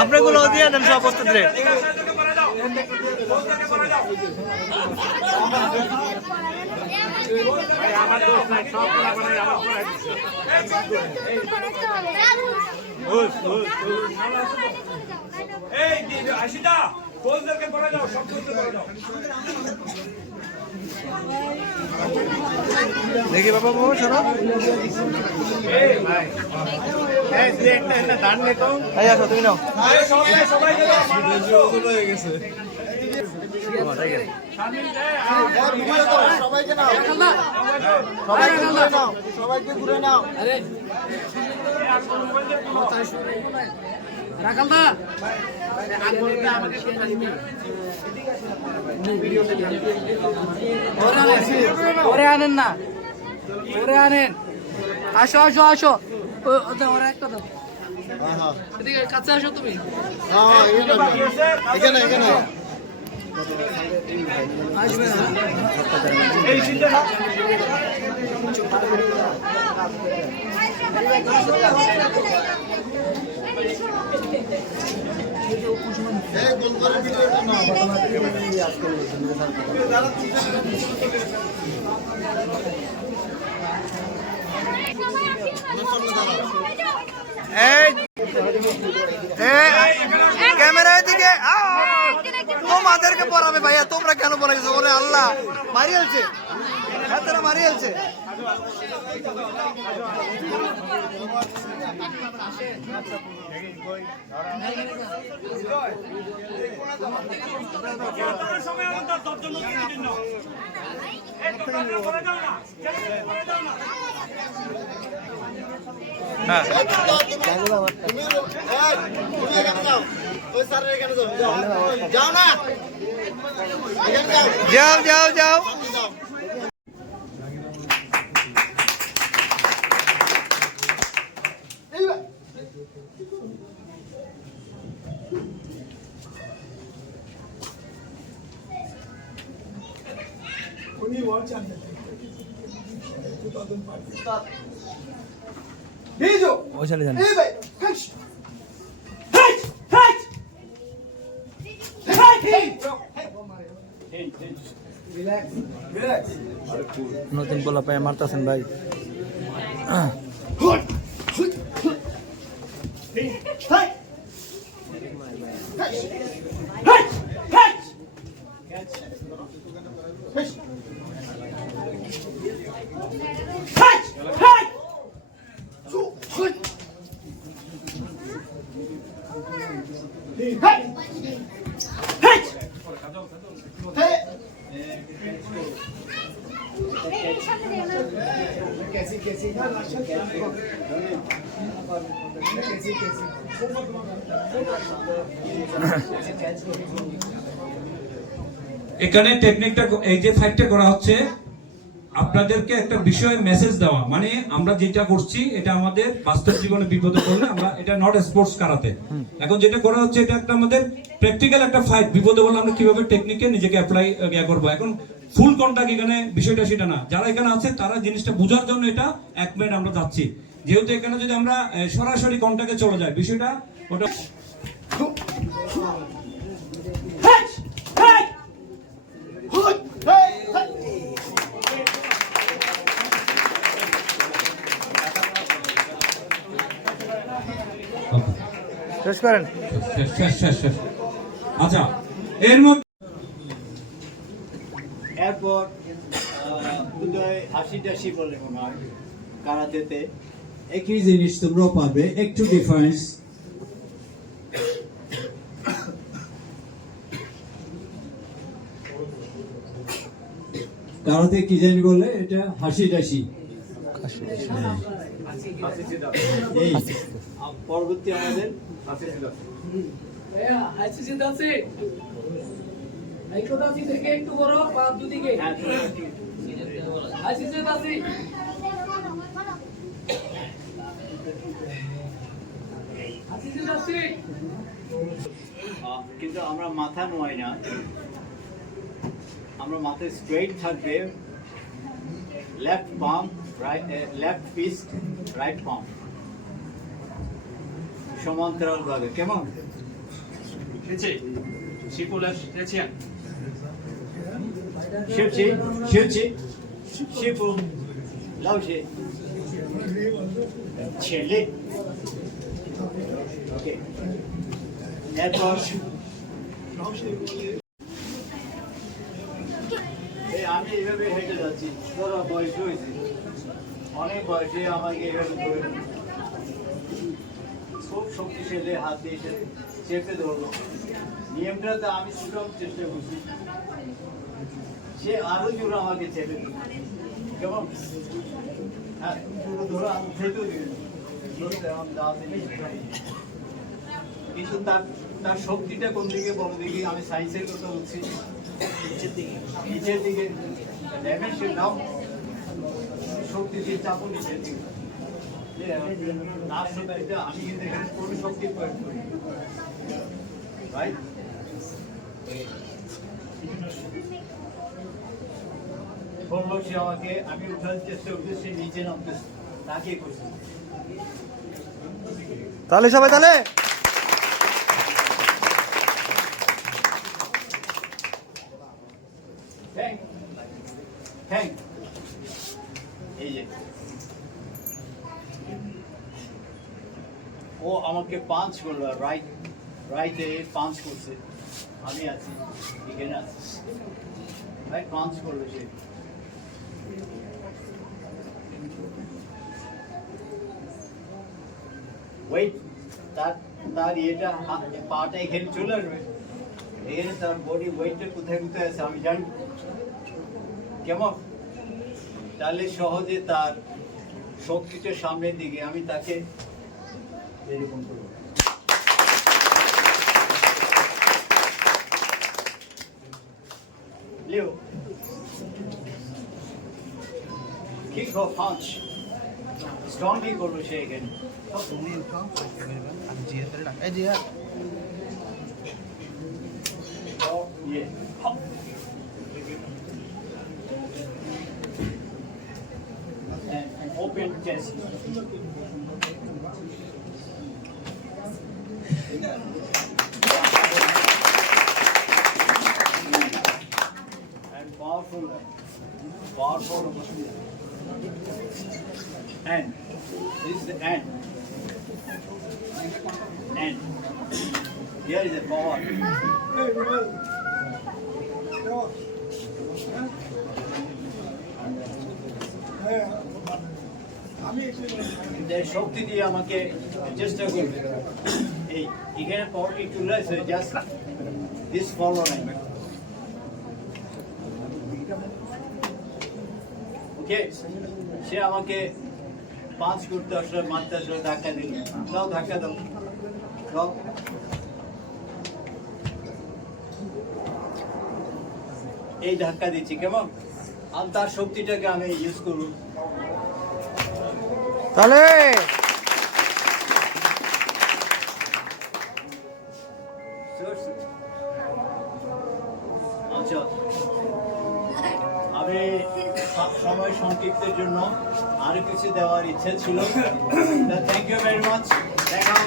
আপনাগুলো দিয়ে দেন সব প্রস্তুত দেখি বাবা বাবা শোনো আসো তুমি নাও সবাইকে ঘুরে নাও ওরে আনেন না ওরে আনেন আসো আসো আসো ওরা একটা দাও এদিকে কাছে আসো তুমি এখানে এখানে আসবে না গোল করে ভিডিওটা নাও ক্যামেরার দিকে তোমাদেরকে পড়াবে ভাইয়া তোমরা কেন পড়াইছো ওরে আল্লাহ মারিয়েছে হাতেরা মারিয়েছে যাও যাও যাও ওইখানে যান নতুন বলা পায় মারতেছেন ভাই এখানে টেকনিকটা এই যে ফাইটটা করা হচ্ছে আপনাদেরকে একটা বিষয় মেসেজ দেওয়া মানে আমরা যেটা করছি এটা আমাদের বাস্তব জীবনে বিপদে পড়লে আমরা এটা নট স্পোর্টস কারাতে এখন যেটা করা হচ্ছে এটা একটা আমাদের প্র্যাকটিক্যাল একটা ফাইট বিপদে পড়লে আমরা কিভাবে টেকনিকে নিজেকে অ্যাপ্লাই করবো এখন ফুল কন্টাক্ট এখানে বিষয়টা সেটা না যারা এখানে আছে তারা জিনিসটা বোঝার জন্য এটা 1 মিনিট আমরা যাচ্ছি যেহেতু এখানে যদি আমরা সরাসরি কন্টাক্টে চলে যাই বিষয়টা ওটা শেষ করেন আচ্ছা এর মধ্যে এরপর উদয় হাসি টাসি বলে মনে হয় কারাতেতে একই জিনিস তোমরাও পাবে একটু ডিফারেন্স কারাতে কি জানি বলে এটা হাসি টাসি এই পরবর্তী আমাদের একটু বড় পা দুদিকে কিন্তু আমরা মাথা নোয়াই না আমরা মাথায় স্ট্রেট থাকবে লেফট পাম লেফট ফিস্ট রাইট পাম সমান্তরাল ভাবে কেমন শিবজি শিবু লাউশে ছেলে ওকে এরপর আমি এইভাবে হেঁটে যাচ্ছি তোরা বয়স হয়েছে অনেক বয়সে আমাকে এইভাবে ধরে খুব শক্তিশালী হাত দিয়ে চেপে ধরলো নিয়মটাতে আমি ছুটার চেষ্টা করছি সে আরো জোরে আমাকে চেপে দিল কেমন হ্যাঁ পুরো ধরো আমি খেতেও দিল কিন্তু তার শক্তিটা কোন দিকে বড় দিকে আমি সায়েন্সের কথা বলছি নিচের দিকে ডাইমেনশন নাও শক্তি দিয়ে চাপো নিচের দিকে তার শক্তিটা আমি কিন্তু এখানে কোনো শক্তি প্রয়োগ করি রাইট বললো সে আমাকে আমি উঠার চেষ্টা করছি সে নিচে নামতেছে তাকে করছি তাহলে সবাই তাহলে থ্যাংক এই যে ও আমাকে পাঁচ করলো রাইটে পাঁচ করছে আমি আছি এখানে আছি রাইট পাঁচ করলো সে ওয়েট তার এটা পাটা এখানে চলে আসবে এখানে তার বডি ওয়েটটা কোথায় কোথায় আছে আমি জানি কেমন তাহলে সহজে তার শক্তিটা সামনের দিকে আমি তাকে এরকম করব লিও কিক অফ পাঞ্চ স্ট্রংলি করবো সে এখানে and open chest. And powerful. And this is the end. And here is the power. শক্তি দিয়ে আমাকে চেষ্টা করবে এই এখানে পাওয়ারটি চলে আসে জাস্ট দিস ফলো নাই ওকে সে আমাকে পাঁচ করতে আসলে মারতে আসলে ধাক্কা দিল দাও ধাক্কা দাও দাও এই ধাক্কা দিচ্ছি কেমন আর তার শক্তিটাকে আমি ইউজ করব তাহলে আচ্ছা আমি সময় সংক্ষিপ্তের জন্য আরো কিছু দেওয়ার ইচ্ছা ছিল থ্যাংক ইউ ভেরি মাচ দেখা